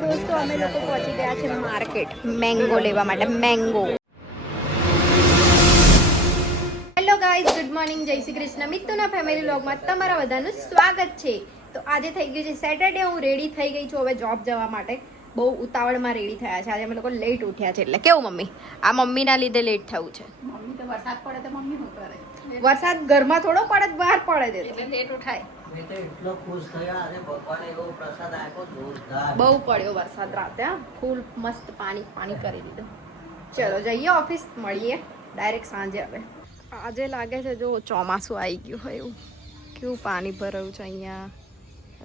દોસ્તો અમે લોકો પહોંચી ગયા છે માર્કેટ મેંગો લેવા માટે. Mango. Hello guys, good morning, જય શ્રી કૃષ્ણ. મિત્તુના ફેમિલી વ્લોગમાં તમારા બધાનું સ્વાગત છે. તો આજે થઈ ગયું છે સેટરડે. હું રેડી થઈ ગઈ છું હવે જોબ જવા માટે. બહુ ઉતાવળમાં રેડી થયા છે. આજે અમે લોકો લેટ ઉઠ્યા છે. એટલે કેવું મમ્મી? આ મમ્મીના લીધે લેટ થયું છે. મમ્મી તો વરસાદ પડે તો મમ્મી શું કરે? વરસાદ ઘરમાં થોડો પડે, બહાર પડે છે એટલે લેટ ઉઠાય. બહુ પડ્યો વરસાદ રાતે. ફૂલ મસ્ત પાણી કરી દીધું. ચલો જઈએ ઓફિસ, મળીએ ડાયરેક્ટ સાંજે. હવે આજે લાગે છે જો ચોમાસું આવી ગયું હોય એવું. કેવું પાણી ભરાયું છે અહીંયા.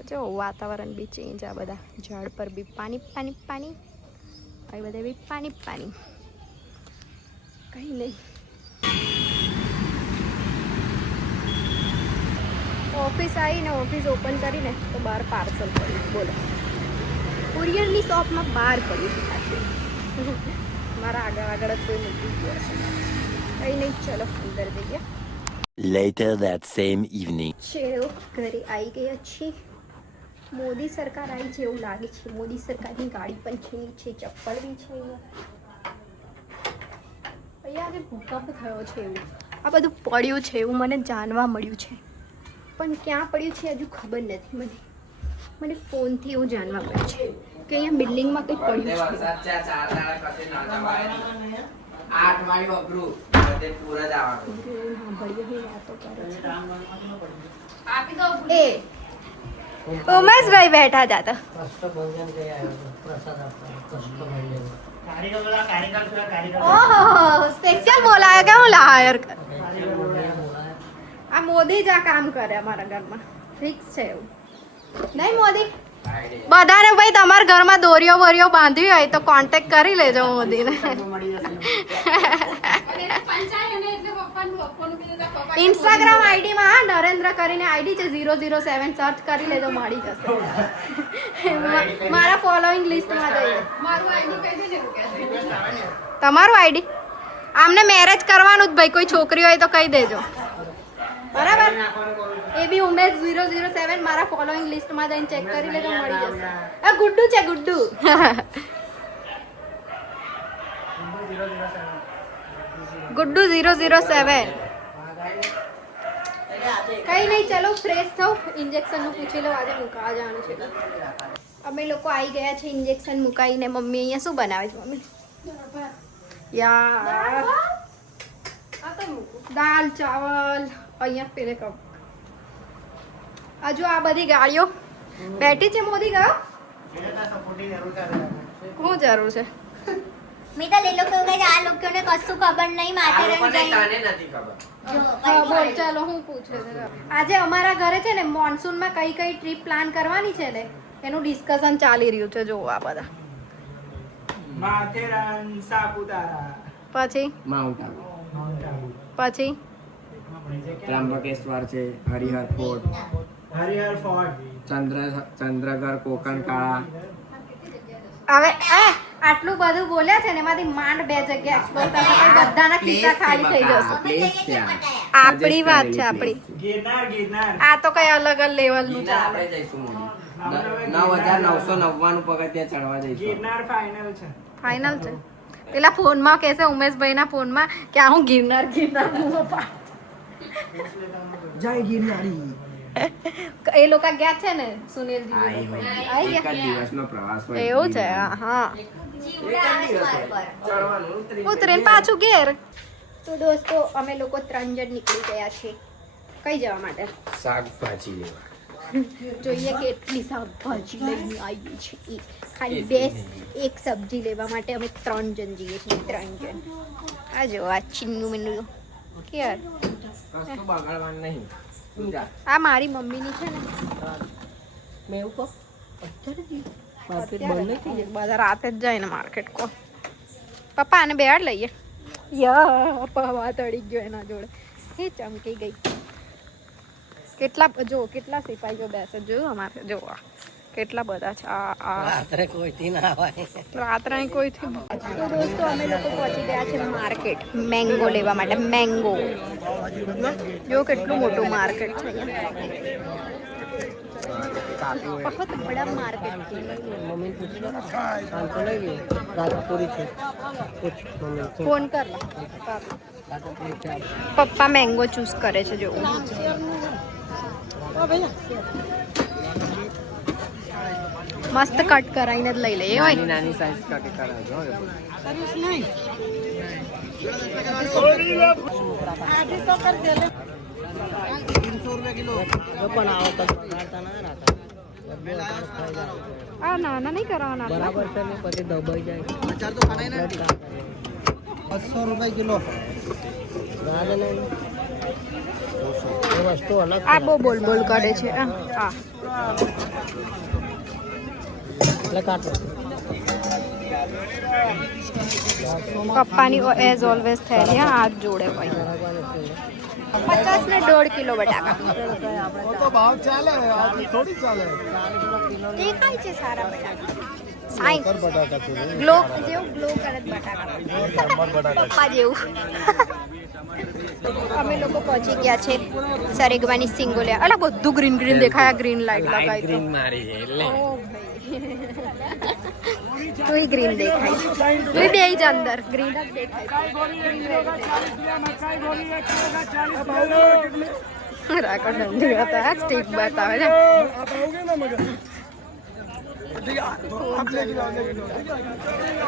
જો વાતાવરણ બી ચેન્જ. આ બધા ઝાડ પર બી પાણી આવી બધા બી પાણી કંઈ નહીં. ઓફિસ આવીને ઓફિસ ઓપન કરીને તો બહાર પાર્સલ પડ્યું. બોલો, કુરિયરની શોપમાં બહાર પડ્યું છે. મારા આગળ જ કોઈ મૂકી ગયો છે. કંઈ નહીં, ચલો અંદર જઈએ. Later that same evening. ચલો ઘરે આવી ગયા છીએ. મોદી સરકાર આવી છે એવું લાગે છે. મોદી સરકારની ગાડી પણ છે નીચે, ચપ્પલ બી છે. અહીંયા આજે ભૂકંપ થયો છે એવું આ બધું પડ્યું છે એવું મને જાણવા મળ્યું છે. પણ ક્યાં પડ્યું છે હજુ ખબર નથી મને ફોનથી એવું જાણવા મળ્યું છે કે અહીંયા બિલ્ડિંગમાં કંઈ પડ્યું છે. ઉમેશભાઈ બેઠા હતા ઓહો સ્પેશિયલ બોલાયા કે હું હાયર કર. આ મોદી જ આ કામ કરે અમારા ઘરમાં. ફિક્સ છે એવું નહીં મોદી? બધાને ભાઈ તમારા ઘરમાં દોરીઓ બોરીઓ બાંધવી હોય તો કોન્ટેક્ટ કરી લેજો મોદીને. ઇન્સ્ટાગ્રામ આઈડીમાં નરેન્દ્ર કરીને આઈડી છે 007 સર્ચ કરી લેજો, મળી જશે. મારા ફોલોઈંગ લિસ્ટમાં જઈએ. તમારું આઈડી? આમને મેરેજ કરવાનું જ ભાઈ. કોઈ છોકરી હોય તો કહી દેજો, બરાબર? એ બી ઉમેશ 007 મારા ફોલોઈંગ લિસ્ટમાં જઈને ચેક કરી લેજો, મળી જશે. આ ગુડ્ડુ છે, ગુડ્ડુ. ગુડ્ડુ 007. કઈ નહીં, ચલો ફ્રેશ થાવ. ઇન્જેક્શનનું પૂછી લો. આજે મુકાવા જવાનું છે. અમે લોકો આવી ગયા છે ઇન્જેક્શન મુકાઈને. મમ્મી અહીંયા શું બનાવે છે? મમ્મી યાર દાલ ચાવલ. અહીંયા પેલે કપ. હજુ આ બધી ગાડીઓ બેઠી છે. મોદી ગયો? શું જરૂર છે? મીઠા એ લોકો કે આ લોકોને કશું ખબર નહીં. માથેરાન તને નથી ખબર. બોલ, ચાલો હું પૂછું. આજે અમારા ઘરે છે ને મોન્સૂનમાં કઈ ટ્રીપ પ્લાન કરવાની છે ને એનું ડિસ્કશન ચાલી રહ્યું છે. જો આ બધા માથેરાન, સાપુતારા, પછી માઉન્ટ આબુ, પછી ત્રંબકેશ્વર છે, હરિહર ફોર્ટ, ચંદ્રગઢ, કોકણકાળા. હવે આટલું બધું બોલ્યા છે ને એમાંથી માંડ 2 જગ્યા એક્સપ્લોર થશે. બધાના ખિસ્સા ખાલી થઈ જશે. આપણી વાત છે, આપણી. ગિરનાર. આ તો કઈ અલગ જ લેવલનું ચાલે. આપણે જઈશું મોદી. 9999 પગથિયા ચડવા જઈશું. ગિરનાર ફાઇનલ છે. ફાઇનલ છે. પેલા ફોનમાં કહેશે ઉમેશભાઈના ફોનમાં કે આ હું ગિરનાર જય ગિરનારી. એ લોકો ગયા છે ને સુનિલજી. આવી એક જ દિવસનો પ્રવાસ હોય. એવું છે? હા. ચડવાનું ઉતરીને પાછું ઘેર. તો દોસ્તો અમે લોકો 3 જણ નીકળી ગયા છે. કઈ જવા માટે? શાકભાજી લેવા. જોઈએ કેટલી શાકભાજી લઈને આવી છે. ખાલી એક સબ્જી લેવા માટે અમે 3 જણ જઈએ છીએ. 3 જણ. આ જો આ ચીન્નુ મેનુ કેર. કશું બગાડવાનું નહીં. આ મારી મમ્મીની છે ને. બધા રાતે જ જાય ને માર્કેટ. કો પપ્પા આને બેહાડ લઈએ. યા પપ્પા તળી ગયો એના જોડે. એ ચમકી ગઈ. કેટલા સિપાહીઓ બેસે જોયું અમારે. જો કેટલા બધા છે. રાત્રે કોઈથી ના આવે. રાત્રે કોઈથી. તો દોસ્તો અમે લોકો પહોંચી ગયા છે માર્કેટ મેંગો લેવા માટે. મેંગો જો કેટલું મોટું માર્કેટ છે અહીંયા. बहुत बड़ा मार्केट मम्मी पूछ लो शाम को नहीं रात पूरी थी कुछ मम्मी फोन कर लो પપ્પા મેંગો ચૂઝ કરે છે જો મસ્ત કટ કરાઈને જ લઈ લઈએ હોય નાની સાઈઝ કાઢી કરાવજો આ નાના નહીં કરવાના बराबर से नहीं पति दबाई जाए अचार तो खाना ही ना 200 रुपए किलो गाजर नहीं ये वस्तु अलग આ બહુ બોલ બોલ કરે છે આ ले काटो પપ્પાની એઝ ઓલવેઝ થયેલી હાથ જોડે હોય 50 ને 1.5 કિલો બટાકા तो भाव चाले थोड़ी चाले દેખાય છે સારા બટાકા સાઈ बटाका चूरे ગ્લો જેવું ગ્લો કરે છે બટાકા પપ્પા જેવું અમે લોકો પહોંચી ગયા છે સરેગવાની સિંગોલિયા અલા બધું ગ્રીન ગ્રીન દેખાય ગ્રીન લાઈટ લગાવી ગ્રીન મારી છે એટલે ઓ ભાઈ તુંય ગ્રીન દેખાય તુંય બે જ અંદર ગ્રીન જ દેખાય રાખો ઠંડી હતા સ્ટીક બતાવે છે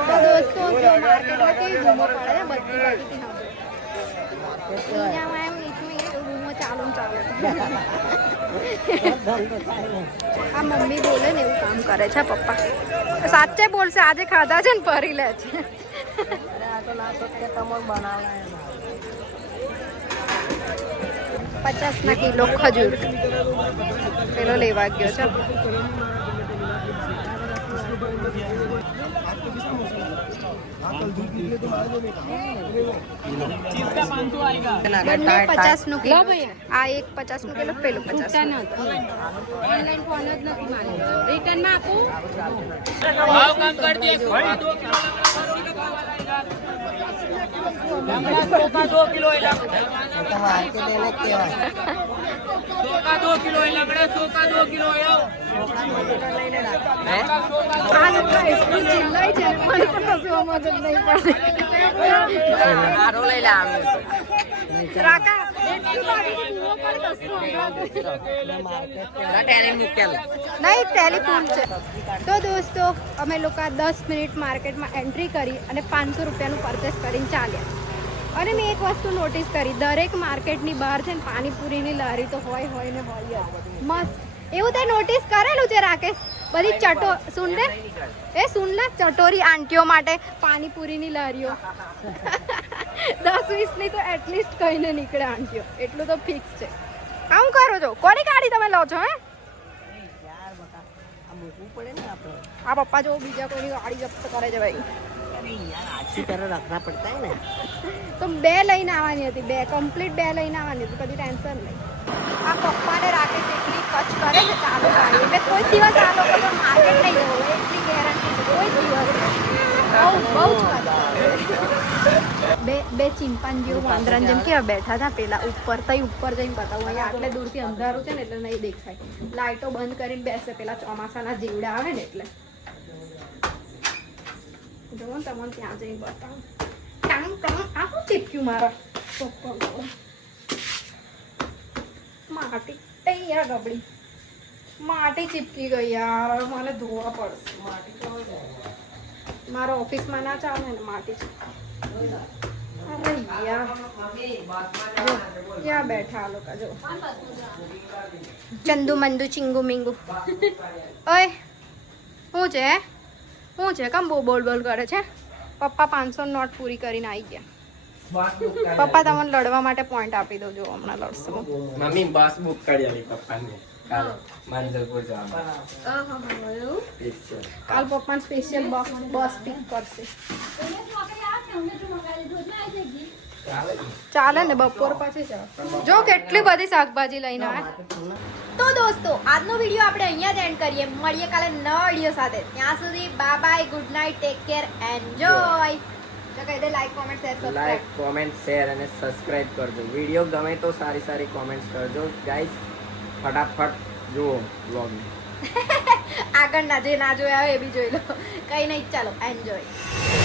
તો દોસ્તો જો માર્કેટમાં કેવી બૂમો પડે છે બધી બાજુથી અહીંયા એમ એટલું એ બૂમો ચાલુ ને ચાલુ આ મમ્મી બોલે ને એવું કામ કરે છે પપ્પા સાચે બોલશે આજે ખાધા છે ને ફરી લે છે 50 કિલો ખજૂર પેલો લેવા ગયો છે બંને 50 નું કિલો આ એક 50 નું કિલો પેલું 50 ઓનલાઈન ફોન જ નથી મારી રિટર્ન માં આપું ભાવ કામ કરી દે 2 કિલો નહીં ટેલિફોન છે તો દોસ્તો અમે લોકો 10 મિનિટ માર્કેટમાં એન્ટ્રી કરી અને 500 રૂપિયાનું પરચેસ કરીને ચાલ્યા અને મેં એક વસ્તુ નોટિસ કરી દરેક માર્કેટની બહાર છે ને પાણીપુરીની લારી તો હોય ને હોય મસ્ત એવું તે નોટિસ કરેલું છે રાકેશ બધી સુનલે સુનલે ચટોરી આંટીઓ માટે પાણીપુરીની લારીઓ 10-20 ની તો એટલીસ્ટ કહીને નીકળે આંટીઓ એટલું તો ફિક્સ છે આવું કરો છો કોની ગાડી તમે લો છો હે આ પપ્પા જો બીજા કોઈની ગાડી જપ્ત કરે છે ભાઈ अच्छी तरह रखना पड़ता है ना તો 2 લઈને આવવાની હતી 2 કમ્પ્લીટ 2 લઈને આવવાની હતી કદી ટેન્શન નહીં આ પપ્પાને રાકેશ એટલી કચ કરે છે ચાલુ ગાડી એટલે કોઈ દિવસ આ લોકો તો માર્કેટ નહીં જવું એટલી ગેરંટી છે કોઈ દિવસ બહુ જ બે ચિંપાંજીઓ વાંદરાને જેમ કેવા બેઠા હતા પેલા ઉપર જઈને બતાવું અહીંયા આટલે દૂરથી અંધારું છે ને એટલે નહીં દેખાય લાઇટો બંધ કરીને બેસે પેલા ચોમાસાના જીવડા આવે ને એટલે જો તમને ત્યાં જઈને બતાવું આ શું ચીપક્યું મારા માટી યાર ગબડી માટી ચીપકી ગઈ યાર મને ધોવા પડશે માટી મારા ઓફિસમાં ના ચાલે ને માટી અરે યાર ક્યાં બેઠા આ લોકો જો ચંદુ મંદુ ચિંગુ મિંગુ ઓય શું છે કેમ બહુ બોલ કરે છે પપ્પા 500 નોટ પૂરી કરીને આવી ગયા પપ્પા તમને લડવા માટે પોઈન્ટ આપી દો જો હમણાં લડશે મમ્મી બસ બુક કરી આવી પપ્પાને કાલ માંજલપુર જવા કાલ પપ્પાને સ્પેશિયલ બસ પિક કરશે ચાલે ને બપોર પછી જો કેટલી બધી શાકભાજી લઈને આવે તો દોસ્તો આજનો વિડીયો આપણે અહીંયા જ એન્ડ કરીએ મળીએ કાલે નવા વિડીયો સાથે ત્યાં સુધી bye bye good night take care enjoy તો કહી દે લાઈક કોમેન્ટ શેર અને સબસ્ક્રાઇબ કરજો વિડીયો ગમે તો સારી કોમેન્ટ્સ કરજો ગાઈસ ફટાફટ જુઓ વ્લોગ આગળના જે ના જોયા હોય એ બી જોઈ લો. કઈ નહીં, ચાલો એન્જોય.